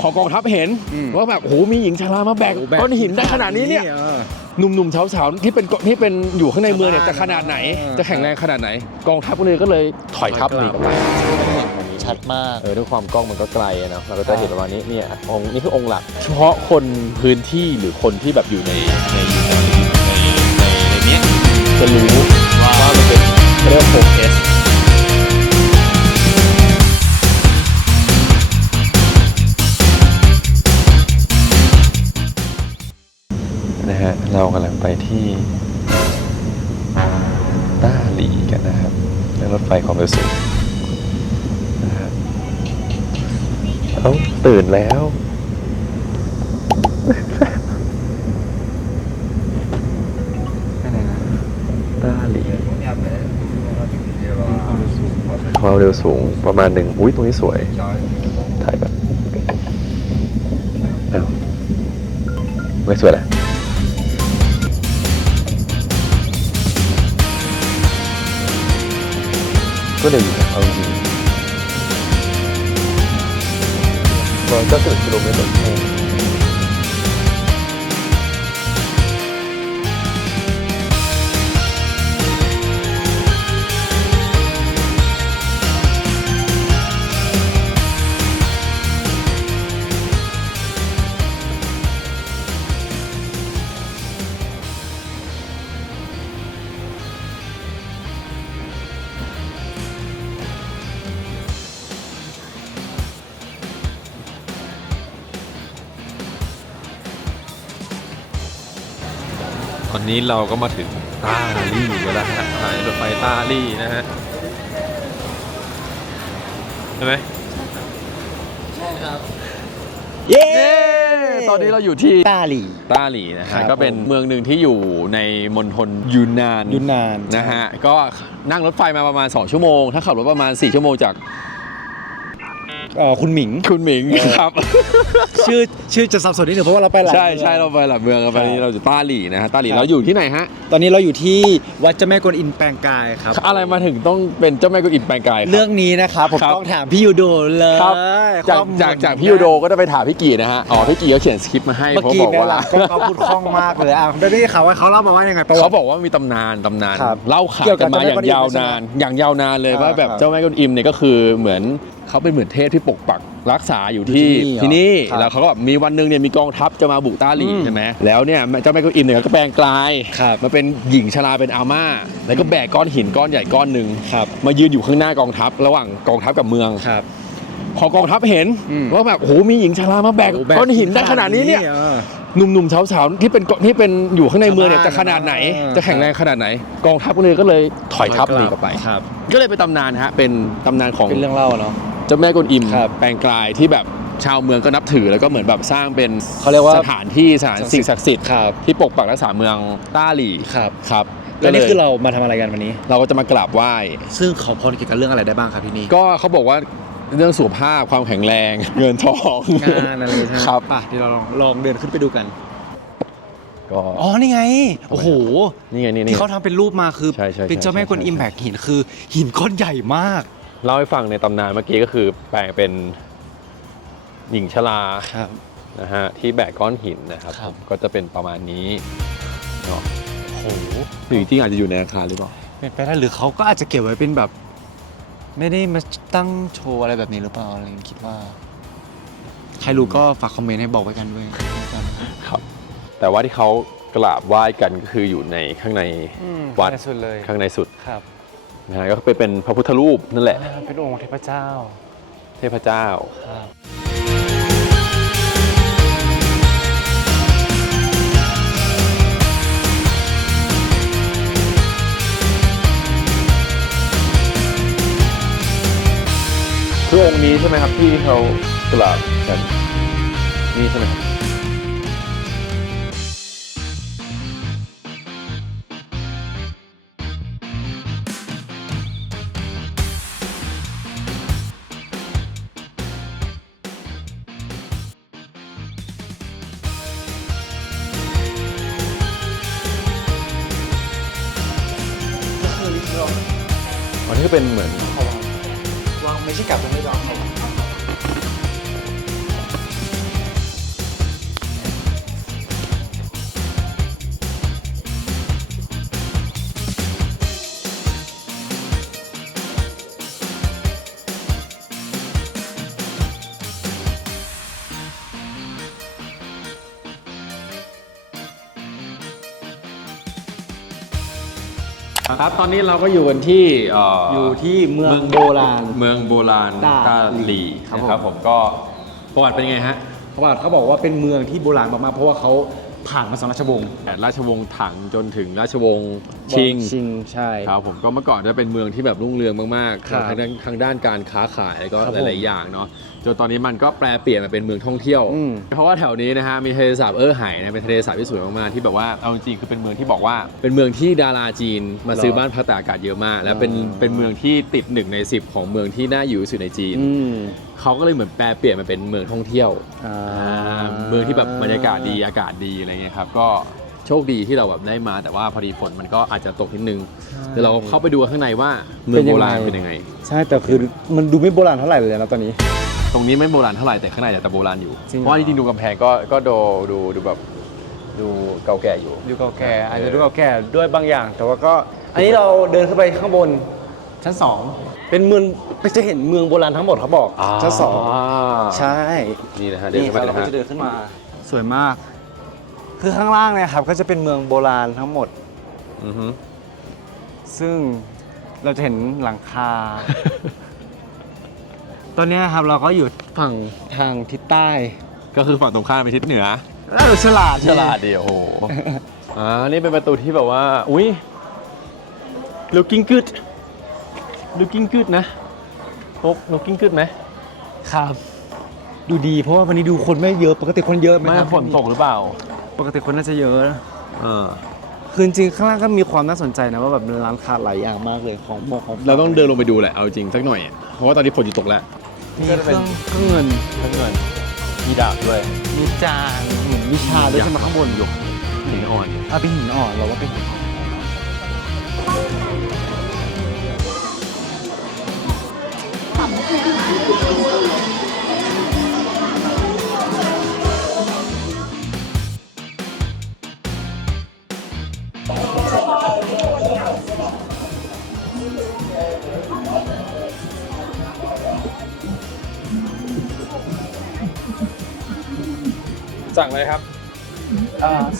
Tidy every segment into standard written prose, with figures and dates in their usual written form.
พอกองทัพเห็นว่าแบบโอ้โหมีหญิงชรามาแบกก้อนหินได้ขนาดนี้เนี่ยหนุ่มๆสาวๆที่เป็นอยู่ข้างในเมืองเนี่ยจะขนาดไหนจะแข็งแรงขนาดไหนกองทัพก็เลยถอยทัพหนีกลับไปชัดมากด้วยความกล้องมันก็ไกลนะเราก็จะเห็นประมาณนี้เนี่ยองค์นี่คือองค์หลักเฉพาะคนพื้นที่หรือคนที่แบบอยู่ในเนี้ยจะรู้ว่ามันเป็นเรื่องโฟกัสนะฮะเรากำลังไปที่ต้าหลีกันนะครับในรถไฟความเร็วสูงนะครับตื่นแล้วต้าหลีความเร็วสูงประมาณหนึ่งอุ้ยตรงนี้สวยถ่ายแบบไม่สวยแหละก็เดี๋ยวอยู่นะเอาจริง190 กิโลเมตรต่อชั่วโมงตอนนี้เราก็มาถึงต้าลี่แล้วฮะสถานีรถไฟต้าลี่นะฮะใช่ไหมใช่ครับเย้ตอนนี้เราอยู่ที่ต้าหลีนะฮะก็เป็นเมืองหนึ่งที่อยู่ในมณฑลยูนนานนะฮะก็นั่งรถไฟมาประมาณ2 ชั่วโมงถ้าขับรถประมาณ4 ชั่วโมงจากคุณหมิงครับชื่อจะสับสนนิดหนึ่งเพราะว่าเราไปหลังใช่เราไปหลังเมืองกันวันนี้เราอยู่ต้าหลีนะฮะต้าหลีเราอยู่ที่ไหนฮะตอนนี้เราอยู่ที่วัดเจ้าแม่กวนอิมแปลงกายครับอะไรมาถึงต้องเป็นเจ้าแม่กวนอิมแปลงกายเรื่องนี้นะครับผมต้องถามพี่ยูโดเลยจากพี่ยูโดก็จะไปถามพี่กีนะฮะพี่กีเขาเขียนสคริปต์มาให้เขาบอกว่าเขาพูดคล่องมากเลยได้ที่เขาเล่ามาว่ายังไงเขาบอกว่ามีตำนานเล่าขานกันมาอย่างยาวนานเลยว่าแบบเจ้าแม่กวนอิมเนี่ยก็คือเหมือนเขาเป็นเหมือนเทพที่ปกปักรักษาอยู่ที่นี่แล้วเขาก็มีวันนึงเนี่ยมีกองทัพจะมาบุกต้าหลีใช่ไหมแล้วเนี่ยเจ้าแม่กวนอิมเนี่ยก็แปลงกลายมาเป็นหญิงชราเป็นอาม่าแล้วก็แบกก้อนหินก้อนใหญ่ก้อนหนึ่งมายืนอยู่ข้างหน้ากองทัพระหว่างกองทัพกับเมืองพอกองทัพเห็นว่าแบบโอ้โหมีหญิงชรามาแบกก้อนหินได้ขนาดนี้เนี่ยหนุ่มๆสาวๆที่เป็นอยู่ข้างในเมืองเนี่ยจะขนาดไหนจะแข็งแรงขนาดไหนกองทัพก็เลยถอยทัพหนีกลับไปก็เลยเป็นตำนานฮะเป็นตำนานของเป็นเรื่องเล่าเนาะเจ้าแม่กวนอิมแปลงกลายที่แบบชาวเมืองก็นับถือแล้วก็เหมือนแบบสร้างเป็นเขาเรียกว่าสถานสิ่งศักดิ์สิทธิ์ที่ปกปักรักษาเมืองต้าหลีครับแล้วนี่คือเรามาทำอะไรกันวันนี้เราก็จะมากราบไหว้ซึ่งขอพรเกี่ยวกับเรื่องอะไรได้บ้างครับที่นี่ก็เขาบอกว่าเรื่องสุขภาพความแข็งแรงเงินทองงานอะไรใช่ครับเดี๋ยวเราลองเดินขึ้นไปดูกันนี่ไงโอ้โหนี่ไงที่เขาทำเป็นรูปมาคือเป็นเจ้าแม่กวนอิมแบกหินคือหินก้อนใหญ่มากเล่าให้ฟังในตำนานเมื่อกี้ก็คือแปลงเป็นหญิงชรานะฮะที่แบกก้อนหินนะครับก็จะเป็นประมาณนี้เนาะโอ้โหหรือจริงอาจจะอยู่ในอาคารหรือเปล่าเป็นไปได้หรือเขาก็อาจจะเก็บไว้เป็นแบบไม่ได้มาตั้งโชว์อะไรแบบนี้หรือเปล่าอะไรคิดว่าใครรู้ก็ฝากคอมเมนต์ให้บอกไว้กันด้วยครับแต่ว่าที่เขากราบไหว้กันก็คืออยู่ในข้างในวัดข้างในสุดครับนะฮะก็เป็นพระพุทธรูปนั่นแหละเป็นองค์เทพเจ้าครับคือองค์นี้ใช่ไหมครับที่เขากราบกันนี่ใช่ไหมครับอันนี้ก็เป็นเหมือนวางไม่ใช่กับตรงนี้หรอก ครับตอนนี้เราก็อยู่กันที่อยู่ที่เมืองโบราณ เมืองโบราณ ต้า หลี ครับ นะครับผมก็ประวัติเป็นไงฮะ เขาบอกว่าเป็นเมืองที่โบราณมากๆเพราะว่าเขาผ่านมาสองราชวงศ์ ราชวงศ์ถังจนถึงราชวงศ์ชิง ใช่ ครับผมก็เมื่อก่อนจะเป็นเมืองที่แบบรุ่งเรืองมาก ครับ ๆทางด้านการค้าขายแล้วก็ ครับ ห ผม ลายๆอย่างเนาะจนตอนนี้มันก็แปลเปลี่ยนมาเป็นเมืองท่องเที่ยว อืม เพราะว่าแถวนี้นะฮะมีทะเลสาบไหนะเป็นทะเลสาบที่สวยมากๆที่แบบว่าเอาจริงๆคือเป็นเมืองที่บอกว่าเป็นเมืองที่ดาราจีนมาซื้อบ้านพักตากอากาศเยอะมาก และเป็นเมืองที่ติด1 ใน 10ของเมืองที่น่าอยู่ที่สุดในจีน อืม เขาก็เลยเหมือนแปลเปลี่ยนมาเป็นเมืองท่องเที่ยว เมืองที่แบบบรรยากาศดีอากาศดีอะไรเงี้ยครับก็โชคดีที่เราแบบได้มาแต่ว่าพอดีฝนมันก็อาจจะตกนิดนึงเดี๋ยวเราเข้าไปดูข้างในว่าเมืองโบราณเป็นยังไง ใช่แต่คือมันดูไม่โบราณเท่าไหร่เลยนะตอนนี้ ตรงนี้ไม่โบราณเท่าไหร่แต่ข้างในแต่โบราณอยู่ จริงเหรอ เพราะว่าจริงๆดูกำแพงก็ดูแบบดูเก่าแก่อยู่ ดูเก่าแก่อาจจะดูเก่าแก่ด้วยบางอย่าง แต่ว่าก็อันนี้เราเดินขึ้นไปข้างบนชั้น 2 เป็นเมืองไปจะเห็นเมืองโบราณทั้งหมดเขาบอกชั้น 2ใช่ นี่นะฮะเดิน นี่ เข้า ค ไป รับ เลยนะฮะเราก็จะเดินขึ้นมาสวยมาก คือข้างล่างเนี่ยครับก็จะเป็นเมืองโบราณทั้งหมด อือฮึ ซึ่งเราจะเห็นหลังคา ตอนนี้ครับเราก็อยู่ฝั่งทางทิศใต้ ก็คือฝั่งตรงข้ามไปทิศเหนือ ฉลาด ฉลาดดีโอ้โหนี่เป็นประตูที่แบบว่าอุ้ย looking good นะพบ looking good ไหม ครับ ดูดีเพราะว่าวันนี้ดูคนไม่เยอะปกติคนเยอะไหม ไม่ ครับ ฝนตกหรือเปล่า ปกติคนน่าจะเยอะ เออ คือจริงๆข้างล่างก็มีความน่าสนใจนะว่าแบบร้านค้าหลายอย่างมากเลยของของ เราต้องเดินลงไปดูแหละเอาจริงสักหน่อยเพราะว่าตอนนี้ฝนจะตกแล้ว มีเครื่องเงิน ทั้งเงินมีดาบด้วย มีจานเหมือนวิชาด้วยใช่ไหมข้างบน ยกหินอ่อน เป็นหินอ่อนเราว่าเป็นหินอ่อนสั่งเลยครับ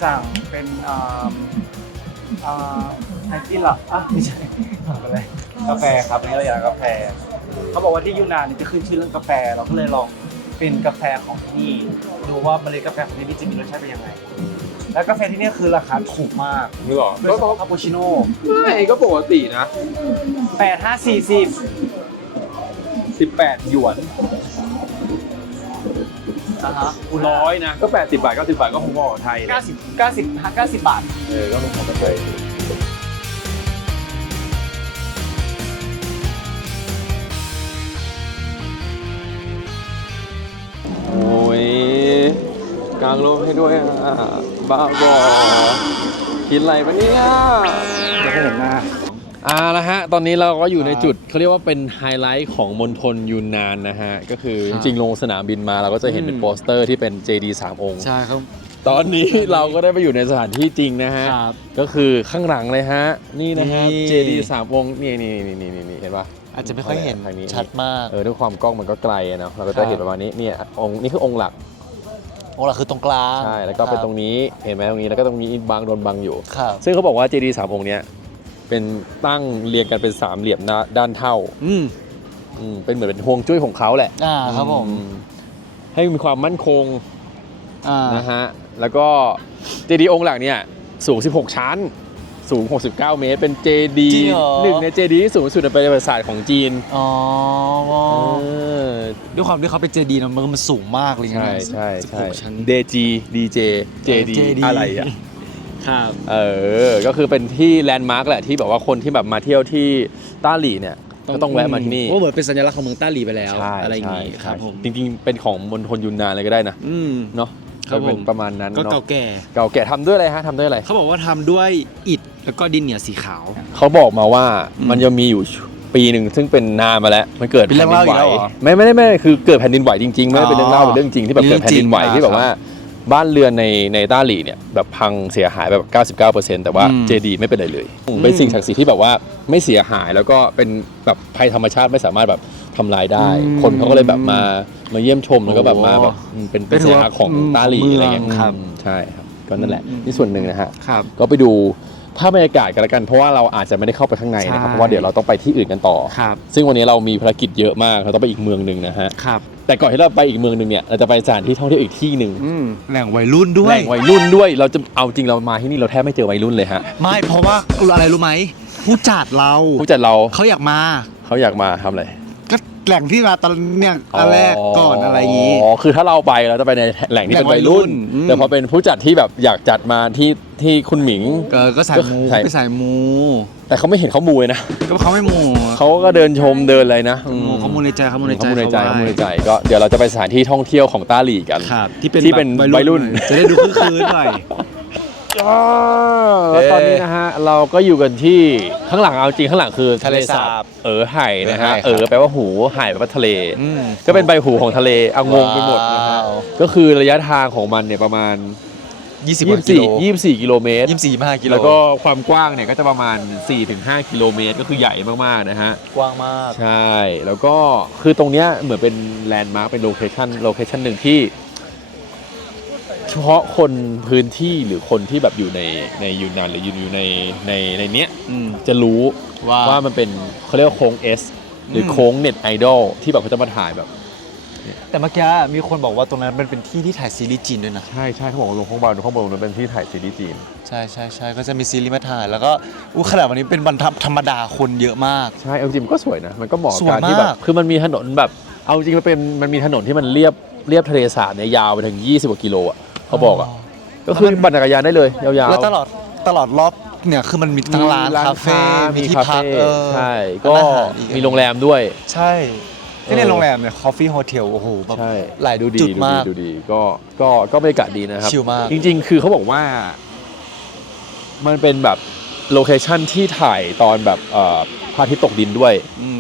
สั่งเป็นไอติหรอไม่ใช่สั่งอะไรกาแฟครับอันนี้เราอยากกาแฟเขาบอกว่าที่ยูนานเนี่ยจะขึ้นชื่อเรื่องกาแฟเราก็เลยลองเป็นกาแฟของที่นี่ดูว่าเมล็ดกาแฟของที่นี่จะมีรสชาติเป็นยังไงแล้วกาแฟที่นี่คือราคาถูกมาก นี่หรอ โดยเฉพาะคาปูชิโน่ ไม่ก็ปกตินะ 18 หยวนร้อยนะก็80 บาท90 บาทก็คงพอกับไทยนะ 90 บาท ก็คงพอกับไทยโอ้ยกางร่มให้ด้วยบ้าบอคิดอะไรปะเนี่ย จะเห็นหน้า ละฮะตอนนี้เราก็อยู่ในจุดเขาเรียกว่าเป็นไฮไลท์ของมณฑลยูนนานนะฮะก็คือจริงๆลงสนามบินมาเราก็จะเห็นเป็นโปสเตอร์ที่เป็น JD 3 องค์ ใช่ครับ ตอนนี้เราก็ได้ไปอยู่ในสถานที่จริงนะฮะ ครับ ก็คือข้างหลังเลยฮะนี่นะฮะ นี่ JD 3 องค์นี่เห็นปะ อาจจะไม่ค่อยเห็น ทางนี้ ชัดมาก ด้วยความกล้องมันก็ไกลอะเนาะเราก็จะเห็นประมาณนี้เนี่ยองค์นี่คือองค์หลัก องค์หลักคือตรงกลาง ใช่แล้วก็เป็นตรงนี้เห็นไหมตรงนี้แล้วก็ตรงนี้บางโดนบังอยู่ ครับ ซึ่งเขาบอกว่า JD 3 องค์เนี้ยเป็นตั้งเรียงกันเป็นสามเหลี่ยมด้านเท่าเป็นเหมือนเป็นฮวงจุ้ยของเขาแหละ ครับผม ให้มีความมั่นคง นะฮะแล้วก็ JD องค์หลักเนี่ยสูง 16 ชั้น สูง 69 เมตร เป็น JD จริงเหรอ หนึ่งใน JD ที่สูงสุดในประวัติศาสตร์ของจีน อ๋อ อ ด้วยความที่เขาเป็นเจดีนะมันสูงมากเลย ใช่ นะ ใช่ 16 ชั้น DG DJ JD อะไรอ่ะ ครับ ก็คือเป็นที่แลนด์มาร์กแหละที่แบบว่าคนที่แบบมาเที่ยวที่ต้าหลี่เนี่ยก็ต้องแวะมาที่นี่ ว่าเหมือนเป็นสัญลักษณ์ของเมืองต้าหลีไปแล้ว ใช่ อะไรอย่างงี้ ใช่ ครับผม จริงๆ เป็นของมณฑลยูนนานเลยก็ได้นะ เนาะ ครับผม เป็นประมาณนั้น ก็ เนาะ เก่าแก่ เก่าแก่ทำด้วยอะไรฮะทำด้วยอะไร เขาบอกว่าทำด้วยอิฐแล้วก็ดินเหนียวสีขาว เขาบอกมาว่ามันจะมีอยู่ปีหนึ่งซึ่งเป็นนานมาแล้วมันเกิด เป็นเรื่อง แผ่นดินไหว เล่าอีกแล้วเหรอ ไม่คือเกิดแผ่นดินไหวจริงๆไม่ได้เป็นเรื่องเล่าเป็นเรื่องจริงที่แบบ เป็นเรื่ เกิ อ ด ง แผ่นดินไหว จริง ที่แบบ ครับ ว่าบ้านเรือนในต้าหลี่เนี่ยแบบพังเสียหายแบบ 99%แต่ว่าเจดีย์ไม่เป็นไรเลยเป็นสิ่งศักดิ์สิทธิ์ที่แบบว่าไม่เสียหายแล้วก็เป็นแบบภัยธรรมชาติไม่สามารถแบบทำลายได้ คนเขาก็เลยแบบมาเยี่ยมชมแล้วก็แบบมาแบบเป็นสัญลักษณ์ของต้าหลี่อะไรเงี้ย ครับ ใช่ครับก็นั่นแหละนี่ส่วนหนึ่งนะฮะ ครับ ก็ไปดู ภาพบรรยากาศกันละกันเพราะว่าเราอาจจะไม่ได้เข้าไปข้างในนะครับ ใช่ เพราะว่าเดี๋ยวเราต้องไปที่อื่นกันต่อ ครับ ซึ่งวันนี้เรามีภารกิจเยอะมากเราต้องไปอีกเมืองหนึ่งนะฮะ ครับ แต่ก่อนที่เราไปอีกเมืองหนึ่งเนี่ยเราจะไปสถานที่ท่องเที่ยวอีกที่หนึ่ง แหล่งวัยรุ่นด้ว แห ย ล่งวัยรุ่นด้วยเราจะเอาจริงเรามาที่นี่เราแทบไม่เจอวัยรุ่นเลยฮะ ไม่เพราะว่าอะไรรู้ไหมผู้จัดเรา ผู้จัดเรา เขาอยากมา เขาอยากมาทำอะไร ก็แหล่งที่มาตอนเนี่ยอันแรกก่อนอะไรอย่างงี้ อ๋อคือถ้าเราไปเราจะไปในแหล่งที่เป็นวัยรุ่น แต่พอเป็นผู้จัดที่แบบอยากจัดมาที่คุณหมิง ก็สายมู ใช่ ไปสายมู แต่เขาไม่เห็นเขามูเลยนะ ก็เขาไม่มู เขาก็เดินชมเดินอะไรนะ เขามูในใจเขามูในใจ เขามูในใจ เขา เขามูใน ว่า ใจก็เดี๋ยวเราจะไปสถานที่ท่องเที่ยวของต้าหลี่กัน ครับที่เป็น ที่เป็น แบบ วัยรุ่น จะได้ดูคึกคืนหน่อย แล้วตอนนี้นะฮะเราก็อยู่กันที่ข้างหลังเอาจริงข้างหลังคือ ทะเลสาบ ไห่นะฮะ เออไห่ครับ แปลว่าหูไห่แปลว่าทะเล อืม ก็เป็นใบหูของทะเลเอางงไปหมดนะฮะ ว้าว ก็คือระยะทางของมันเนี่ยประมาณ 24กิโลเมตร 25กิโล แล้วก็ความกว้างเนี่ยก็จะประมาณ 4-5 กิโลเมตรก็คือใหญ่มากๆนะฮะ กว้างมาก ใช่ แล้วก็คือตรงเนี้ยเหมือนเป็นแลนด์มาร์คเป็นโลเคชั่นหนึ่งที่เฉพาะคนพื้นที่หรือคนที่แบบอยู่ในยูนนานหรืออยู่ในเนี้ยจะรู้ว่ามันเป็นเขาเรียกว่าโค้ง S หรือโค้งเน็ตไอดอลที่แบบเขาจะมาถ่ายแบบ แต่เมื่อกี้มีคนบอกว่าตรงนั้นมันเป็นที่ที่ถ่ายซีรีส์จีนด้วยนะ ใช่เขาบอกว่าลงข้างบนมันเป็นที่ถ่ายซีรีส์จีน ใช่ก็จะมีซีรีส์มาถ่ายแล้วก็ขนาดวันนี้เป็นวันธรรมดาคนเยอะมาก ใช่เอาจริงมันก็สวยนะมันก็เหมาะ ส กับ วย การที่แบบ มาก คือมันมีถนนแบบเอาจริงมันมีถนนที่มันเรียบทะเลสาบเนี่ยยาวไปถึง20กว่ากิโลอ่ะเขาบอกอ่ะก็คือปั่นจักรยานได้เลยยาวๆ แล้วตลอดรอบเนี่ยคือมันมีทั้งร้านคาเฟ่มีที่พัก ใช่ก็ ร้านอาหารอีก มีโรงแรมด้วย ใช่ที่ในโรงแรมเนี่ยคอฟฟี่โฮเทลโอ้โหแบบ ใช่ หลาย ดูดี จุดมาก ดูดีก็บรรยากาศดีนะครับ ชิลมาก จริงๆ คือเขาบอกว่ามันเป็นแบบโลเคชั่นที่ถ่ายตอนแบบพระอาทิตย์ตกดินด้วย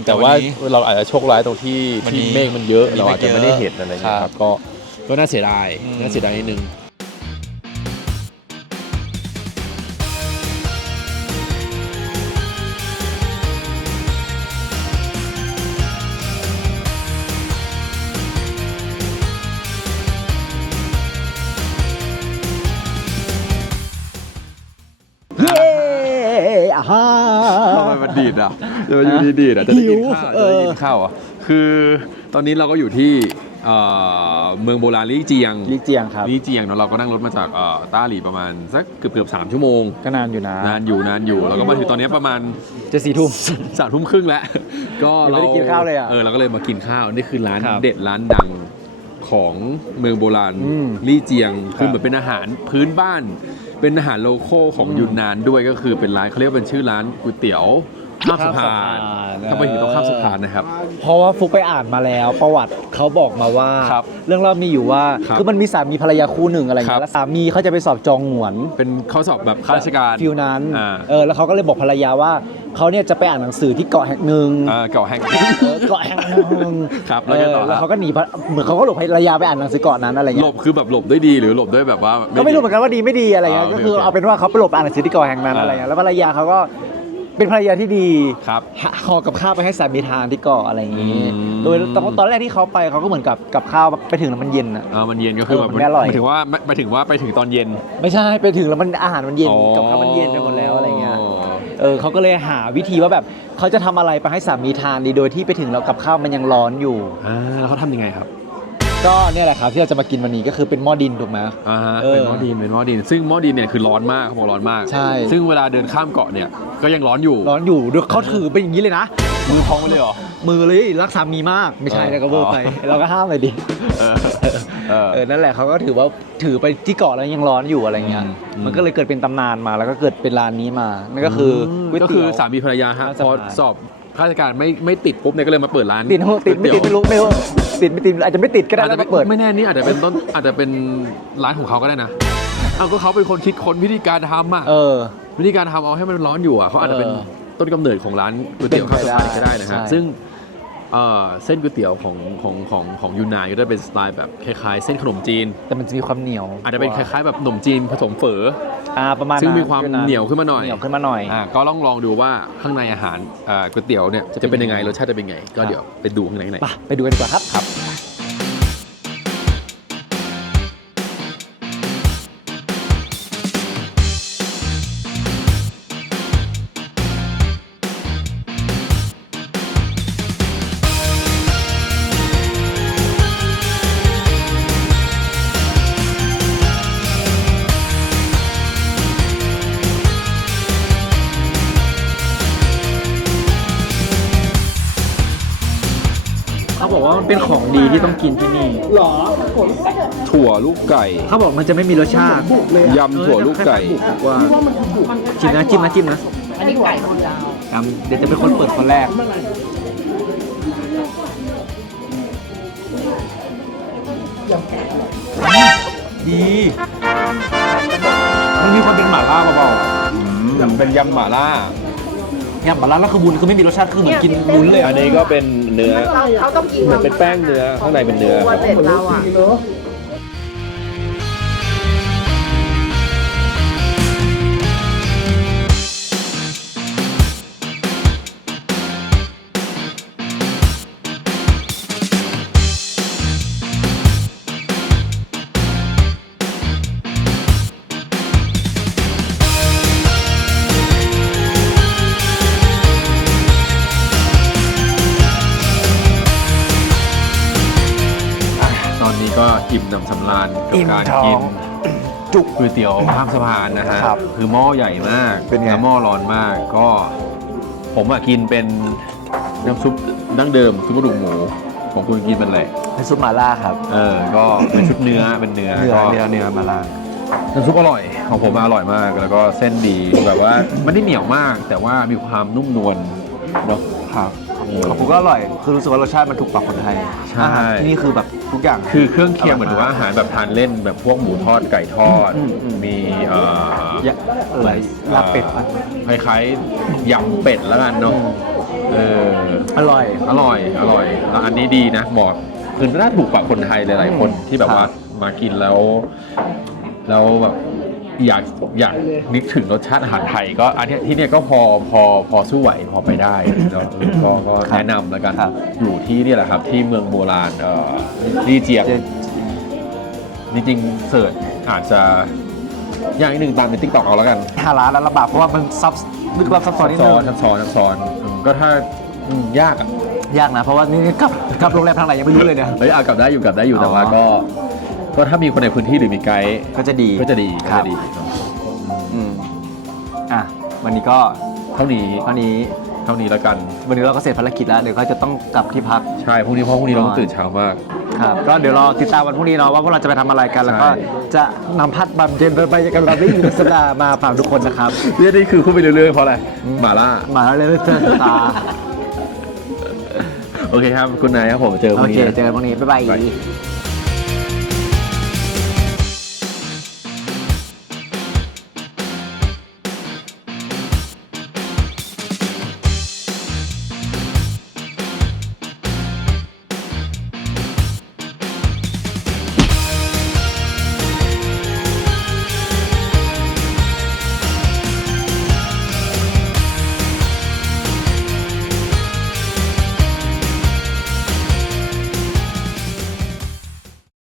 แต่ว่าเราอาจจะโชคร้ายตรงที่เมฆมันเยอะเราอาจจะไม่ได้เห็นอะไรเงี้ยครับก็น่าเสียดายนิดนึงเย้อ่าฮะ ทำไมมันดีดอ่ะจะมาอยู่ดีดอ่ะจะได้กินข้าว หิว จะได้กินข้าวอ่ะคือตอนนี้เราก็อยู่ที่เมืองโบราณลี่เจียง ลิเจียงครับ ลี่เจียงเนาะเราก็นั่งรถมาจากต้าหลี่ประมาณสักเกือบ3 ชั่วโมง ก็นานอยู่นะ นานอยู่แล้วก็มาถึงตอนนี้ประมาณ จะ4 ทุ่ม 3 ทุ่มครึ่งแล้วก็ ยังไม่ได้กินข้าวเลยอะ เราก็เลยมากินข้าวนี่คือร้าน ครับ เด็ดร้านดังของเมืองโบราณ อืม ลี่เจียงคือ ครับ เหมือนเป็นอาหารพื้นบ้าน เป็นอาหารโลคอลของยูนนานด้วยก็คือเป็นร้านเขาเรียกว่าเป็นชื่อร้านก๋วยเตี๋ยวข้ามสะพาน ข้ามสะพาน ทำไมถึงต้องข้ามสะพานนะครับ เพราะว่าฟุกไปอ่านมาแล้วประวัติเขาบอกมาว่า ครับ เรื่องเล่ามีอยู่ว่า ครับ คือมันมีสามีภรรยาคู่หนึ่งอะไร ครั เงี้ บ ยแล้วสามีเขาจะไปสอบจองหงวน เป็นข้อสอบแบบข้าราชการ ฟิลนั้น อ่า แล้วเขาก็เลยบอกภรรยาว่าเขาเนี่ยจะไปอ่านหนังสือที่เกาะแห่งหนึ่ง เก่าแห่ง เกาะแห่งหนึ่ง ครับแล้วไงต่อครับ แล้วเขาก็หนีเหมือนเขาก็หลบภรรยาไปอ่านหนังสือเกาะนั้นอะไร หล เงี้ย บคือแบบหลบได้ดีหรือหลบด้วยแบบว่า ก็ไม่รู้เหมือนกันว่าดีไม่ดีอะไรเงี้ย โอเค ก็คือ โอเค เอาเป็นว่าเขาไปหลบอ่านหนังสือที่เกาะแห่งนั้น อ่า อะไรเงี้ยแล้วภรรยาเขาก็เป็นภรรยาที่ดี ครับ ห่อกับข้าวไปให้สามีทานที่เกาะอะไรอย่างงี้ อืม โดยตอนแรกที่เขาไปเขาก็เหมือนกับข้าวไปถึงแล้วมันเย็นอะ มันเย็นก็คือแบบ มันไม่อร่อย หมายถึงว่าไปถึงตอนเย็น ไม่ใช่ไปถึงแล้วมันอาหารมันเย็นกับข้าวมันเย็นไปหมดแล้วอะไรเงี้ยเขาก็เลยหาวิธีว่าแบบเขาจะทำอะไรไปให้สามีทานดีโดยที่ไปถึงแล้วกับข้าวมันยังร้อนอยู่ แล้วเขาทำยังไงครับ ก็เนี่ยแหละครับที่เราจะมากินวันนี้ก็คือเป็นหม้อดินถูกไหม เป็นหม้อดินซึ่งหม้อดินเนี่ยคือร้อนมากเขาบอกร้อนมาก ใช่ ซึ่งเวลาเดินข้ามเกาะเนี่ยก็ยังร้อนอยู่ ร้อนอยู่ด้วยเขาถือเป็นอย่างนี้เลยนะ มือพองไปเลยเหรอ มือเลยรักสามีมากไม่ใช่แล้วก็เวอร์ไปเราก็ห้ามเลยดิ นั่นแหละเขาก็ถือไปที่เกาะแล้วยังร้อนอยู่อะไรเงี้ย มันก็เลยเกิดเป็นตำนานมาแล้วก็เกิดเป็นร้านนี้มานั่นก็คือก๋วย ก็ เตี๋ คื ย อ ว สามีภรรยาฮะ ข้ามสะ พอ พาน สอบข้าราชการไม่ติดปุ๊บเนี่ยก็เลยมาเปิดร้าน ติดไม่ติดไม่รู้ติดไม่ติดอาจจะไม่ติดก็ได้ อาจ แล้ จะ วมาเปิด ไม่แน่นี่อาจจะเป็นร้านของเขาก็ได้นะเอาก็เขาเป็นคนคิดค้นวิธีการทำอ่ะวิธีการทำเอาให้มันร้อนอยู่อ่ะเขาอาจจะเป็นต้นกำเนิดของร้านก๋วยเตี๋ยวข้าวสะพานก็ได้นะฮะ ใช่ ซึ่งเส้นก๋วยเตี๋ยวของยูนนานก็จะเป็นสไตล์แบบคล้ายๆเส้นขนมจีน แต่มันจะมีความเหนียว อาจจะเป็นคล้ายๆแบบขนมจีนผสมเฝอ ประมาณ ซึ่ง นั้น มีความเหนียวขึ้นมาหน่อย เหนียวขึ้นมาหน่อย ก็ลองดูว่าข้างในอาหารก๋วยเตี๋ยวเนี่ยจะเป็นยังไงรสชาติจะเป็นไง ก็เดี๋ยวไปดูข้างใน ไปดูกันดีกว่าครับ เ เป็นของดีที่ต้องกินที่นี่ ถั่วลูกไก่ เขาบอกมันจะไม่มีรสชาติ ยำถั่วลูกไก่ ว่าจิ้มนะจิ้มนะจิ้มนะ อันนี้ไก่ของเรา เดี๋ยวจะเป็นคนเปิดคนแรกดีมันมีความเป็นหม่าล่าเบา เป็นยำหม่าล่า ๆเนี่ยหม่าล่าแล้วคือบุญคือไม่มีรสชาติคือเหมือนกินบุญเลย อันนี้ก็เป็นเนื้อ เขาต้องกิน มันเป็นแป้งเนื้อข้างในเป็นเนื้อ วันเด็ดเราอ่ะ ตอนนี้ก็อิ่มหนำสำราญกับการกินจุกก๋วยเตี๋ยวข้ามสะพานนะฮะ ครับ คือหม้อใหญ่มาก เป็นไง แล้วหม้อร้อนมากก็ผมกินเป็นน้ำซุปดั้งเดิมซุปกระดูกหมูของคุณกินเป็นอะไร เป็นซุปหม่าล่าครับ ก็เป็นชุดเนื้อเป็นเนื้อก็ เนื้อหม่าล่า น้ำซุปอร่อยของผมอร่อยมากแล้วก็เส้นดีแบบว่าไม่ได้เหนียวมาก แต่ว่ามีความนุ่มนวลเนาะ ครับของผมก็อร่อยคือรู้สึกว่ารสชาติมันถูกปากคนไทย ใช่ อาหารที่นี่คือแบบทุกอย่าง คือเครื่องเคียงเหมือนว่าอาหารแบบทานเล่นแบบพวกหมูทอดไก่ทอด มีอะไรลาบเป็ดปะ คล้ายๆยำเป็ดแล้วกันเนาะอร่อย อร่อยแล้วอันนี้ดีนะเหมาะคือน่าถูกปากคนไทยหลายๆคนที่แบบว่ามากินแล้วแบบอยากนึกถึงรสชาติอาหารไทยก็อันนี้ที่เนี่ยก็พอสู้ไหวพอไปได้แล้วก็แนะนำแล้วกันอยู่ที่นี่แหละครับที่เมืองโบราณลี่เจียงจริงๆเสิร์ชอาจจะอย่างอีกหนึ่งตามในติ๊กต็อกเอาแล้วกัน หาร้านแล้วลำบากเพราะว่ามันลึกลับซับซ้อนนิดนึง ซับซ้อนก็ถ้ายากอ่ะ ยากนะเพราะว่านี่กลับโรงแรมทางไหนยังไม่รู้เลยเนี่ย เฮ้ยกลับได้อยู่แต่ว่าก็ถ้ามีคนในพื้นที่หรือมีไกด์ ก็จะดี ก็จะดี วันนี้ก็ เท่านี้แล้วกัน วันนี้เราก็เสร็จภารกิจแล้วเดี๋ยวก็จะต้องกลับที่พัก ใช่พรุ่งนี้เราต้องตื่นเช้ามาก ครับก็เดี๋ยวรอติดตามวันพรุ่งนี้เนาะว่าพวกเราจะไปทำอะไรกัน แล้วก็จะนำพัดบำเย็นไปกันแบบนี้อยู่สดามาฝากทุกคนนะครับ นี่คือพูดไปเรื่อยๆเพราะอะไรหม่าล่า มาแล้วเลยเจอตา โอเคครับคุณนายครับผมเจอพ โอ รุ่ง เค นี้ เจอกันพรุ่งนี้บ๊ายบาย Bye